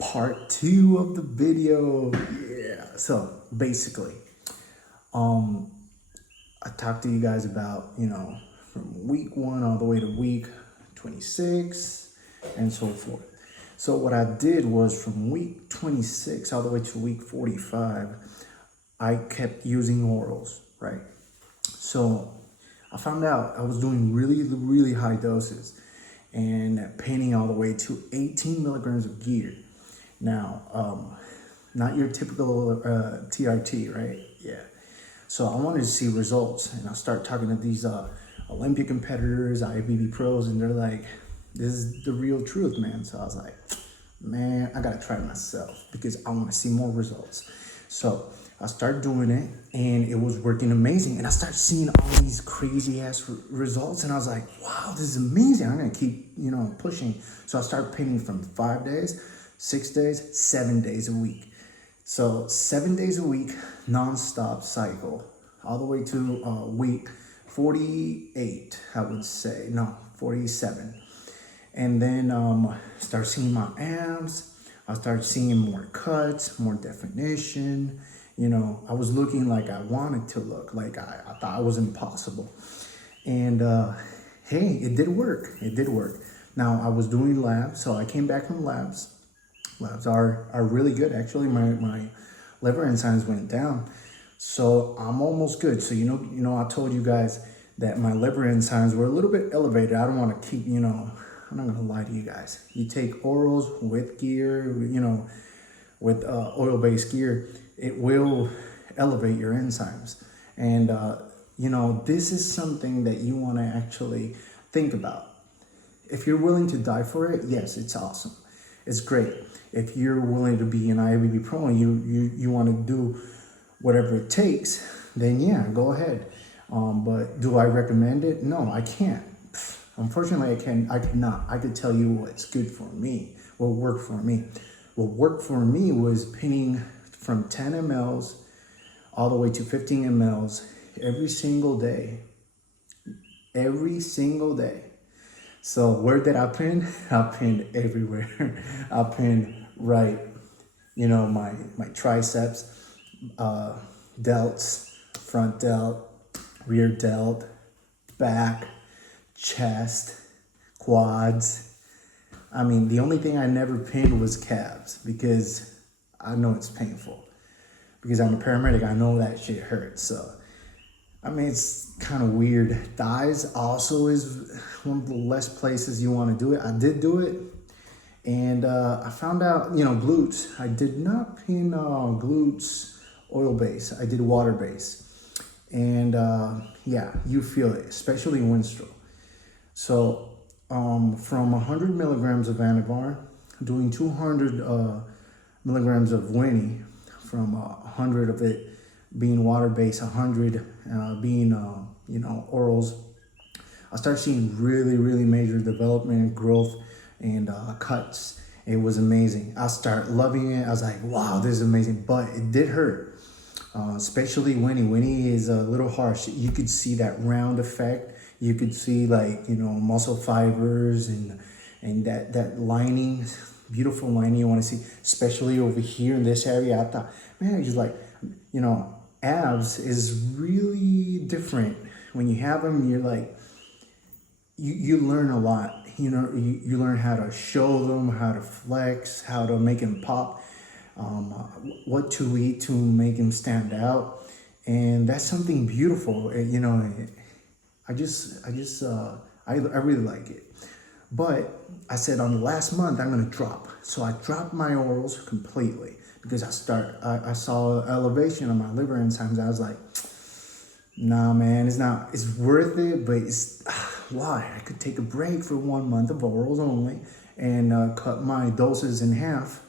part 2 of the video. Yeah, so basically, I talked to you guys about, from week 1 all the way to week 26 and so forth. So what I did was from week 26 all the way to week 45, I kept using orals, right? So I found out I was doing really high doses and painting all the way to 18 milligrams of gear. Now, not your typical TRT, right? Yeah. So I wanted to see results, and I start talking to these Olympic competitors, IFBB pros, and they're like, this is the real truth, man. So I was like, man, I gotta try it myself because I want to see more results. So I started doing it, and it was working amazing. And I started seeing all these crazy ass results, and I was like, wow, this is amazing. I'm gonna keep, pushing. So I started painting from 5 days, 6 days, 7 days a week. So 7 days a week, non-stop cycle, all the way to week 48, I would say. No, 47. And then start seeing my abs. I started seeing more cuts, more definition. I was looking like I wanted to look, like I thought it was impossible. And hey, it did work. It did work. Now I was doing labs, so I came back from labs. Labs are really good. Actually, my liver enzymes went down, so I'm almost good. So I told you guys that my liver enzymes were a little bit elevated. I don't want to keep, I'm not gonna lie to you guys. You take orals with gear, with oil-based gear, it will elevate your enzymes. And this is something that you want to actually think about. If you're willing to die for it, yes, it's awesome. It's great. If you're willing to be an IFBB pro and you want to do whatever it takes, then yeah, go ahead. But do I recommend it? No, I can't. Unfortunately, I cannot. I could tell you what's good for me, what worked for me. What worked for me was pinning from 10 mLs all the way to 15 mLs every single day. Every single day. So where did I pin? I pinned everywhere. I pinned right, my triceps, delts, front delt, rear delt, back, chest, quads. I mean, the only thing I never pinned was calves because I know it's painful. Because I'm a paramedic, I know that shit hurts. So, I mean, it's kind of weird. Thighs also is one of the less places you want to do it. I did do it. And I found out, glutes. I did not pin glutes oil base. I did water base. And yeah, you feel it, especially Winstrol. So from 100 milligrams of Anavar, doing 200 milligrams of Winnie, from 100 of it being water-based, 100 being, orals, I started seeing really major development, growth, and cuts. It was amazing. I started loving it. I was like, wow, this is amazing. But it did hurt, especially Winnie. Winnie is a little harsh. You could see that round effect. You could see muscle fibers and that lining, beautiful lining you want to see, especially over here in this area. I thought, man, it's just like, abs is really different. When you have them, you're like, you learn a lot. You learn how to show them, how to flex, how to make them pop, what to eat to make them stand out. And that's something beautiful. I really like it. But I said on the last month, I'm going to drop. So I dropped my orals completely because I saw elevation of my liver enzymes. I was like, nah, man, it's worth it, but why? I could take a break for 1 month of orals only and cut my doses in half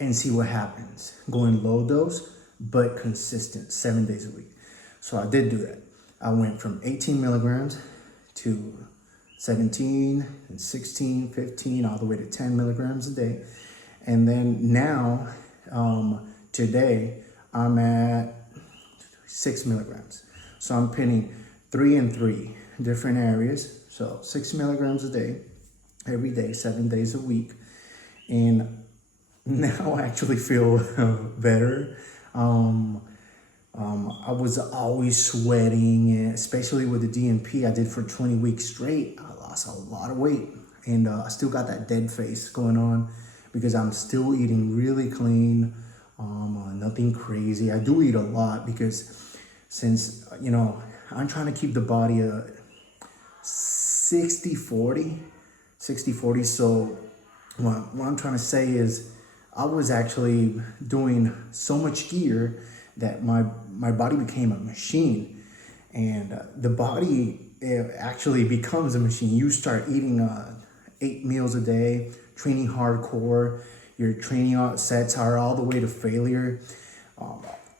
and see what happens. Going low dose, but consistent, 7 days a week. So I did do that. I went from 18 milligrams to 17 and 16, 15, all the way to 10 milligrams a day. And then now, today, I'm at 6 milligrams. So I'm pinning 3 and 3 different areas. So 6 milligrams a day, every day, 7 days a week. And now I actually feel better. I was always sweating, and especially with the DNP I did for 20 weeks straight. I lost a lot of weight, and I still got that dead face going on because I'm still eating really clean, nothing crazy. I do eat a lot because since, I'm trying to keep the body 60-40, 60-40. So what I'm trying to say is I was actually doing so much gear that my body became a machine. And the body, it actually becomes a machine. You start eating 8 meals a day, training hardcore. Your training sets are all the way to failure.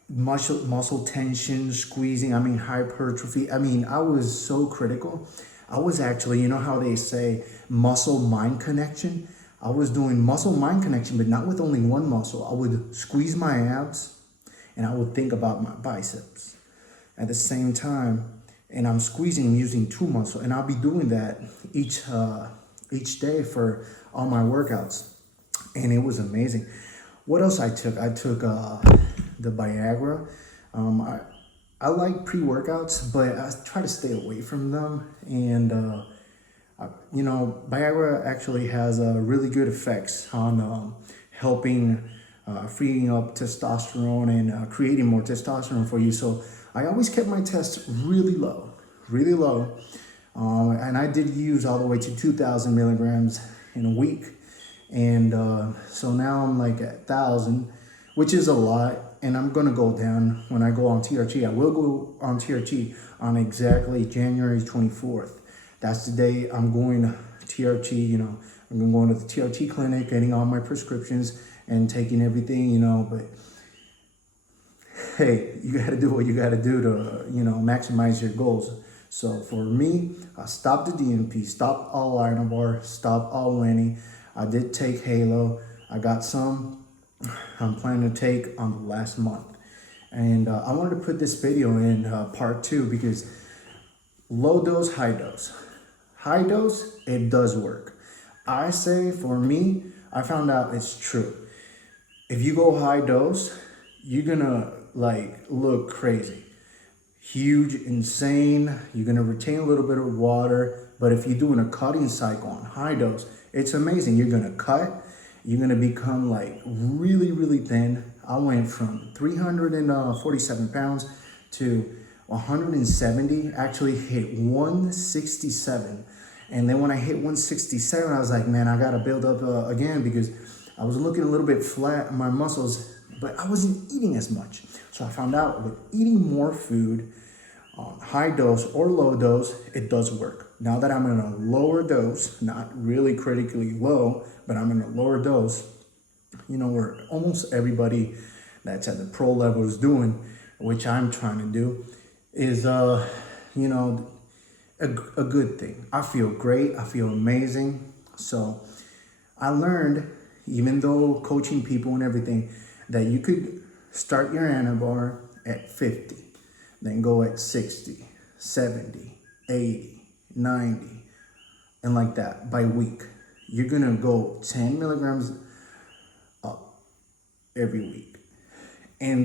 Muscle tension, squeezing, hypertrophy. I was so critical. I was actually, you know how they say muscle mind connection? I was doing muscle mind connection, but not with only one muscle. I would squeeze my abs and I would think about my biceps at the same time. And I'm squeezing using 2 muscles, and I'll be doing that each day for all my workouts. And it was amazing. What else I took? I took the Viagra. I like pre-workouts, but I try to stay away from them. And Viagra actually has really good effects on helping freeing up testosterone and creating more testosterone for you. So I always kept my tests really low, really low. And I did use all the way to 2,000 milligrams in a week. And so now I'm like at 1,000, which is a lot. And I'm going to go down when I go on TRT. I will go on TRT on exactly January 24th. That's the day I'm going to TRT. I'm going to the TRT clinic, getting all my prescriptions and taking everything, but hey, you got to do what you got to do to, maximize your goals. So for me, I stopped the DNP, stopped all Inobar, stopped all Lenny. I did take Halo. I got some I'm planning to take on the last month. And I wanted to put this video in part 2 because low dose, high dose. High dose, it does work. I say for me, I found out it's true. If you go high dose, you're gonna look crazy. Huge, insane. You're gonna retain a little bit of water. But if you're doing a cutting cycle on high dose, it's amazing. You're gonna cut. You're gonna become really, really thin. I went from 347 pounds to 170, actually hit 167. And then when I hit 167, I was like, man, I gotta build up again because I was looking a little bit flat in my muscles, but I wasn't eating as much. So I found out with eating more food on high dose or low dose, it does work. Now that I'm in a lower dose, not really critically low, but I'm in a lower dose, where almost everybody that's at the pro level is doing, which I'm trying to do, is, a good thing. I feel great. I feel amazing. So I learned, even though coaching people and everything, that you could start your anabar at 50, then go at 60, 70, 80, 90, and like that by week. You're gonna go 10 milligrams up every week. And that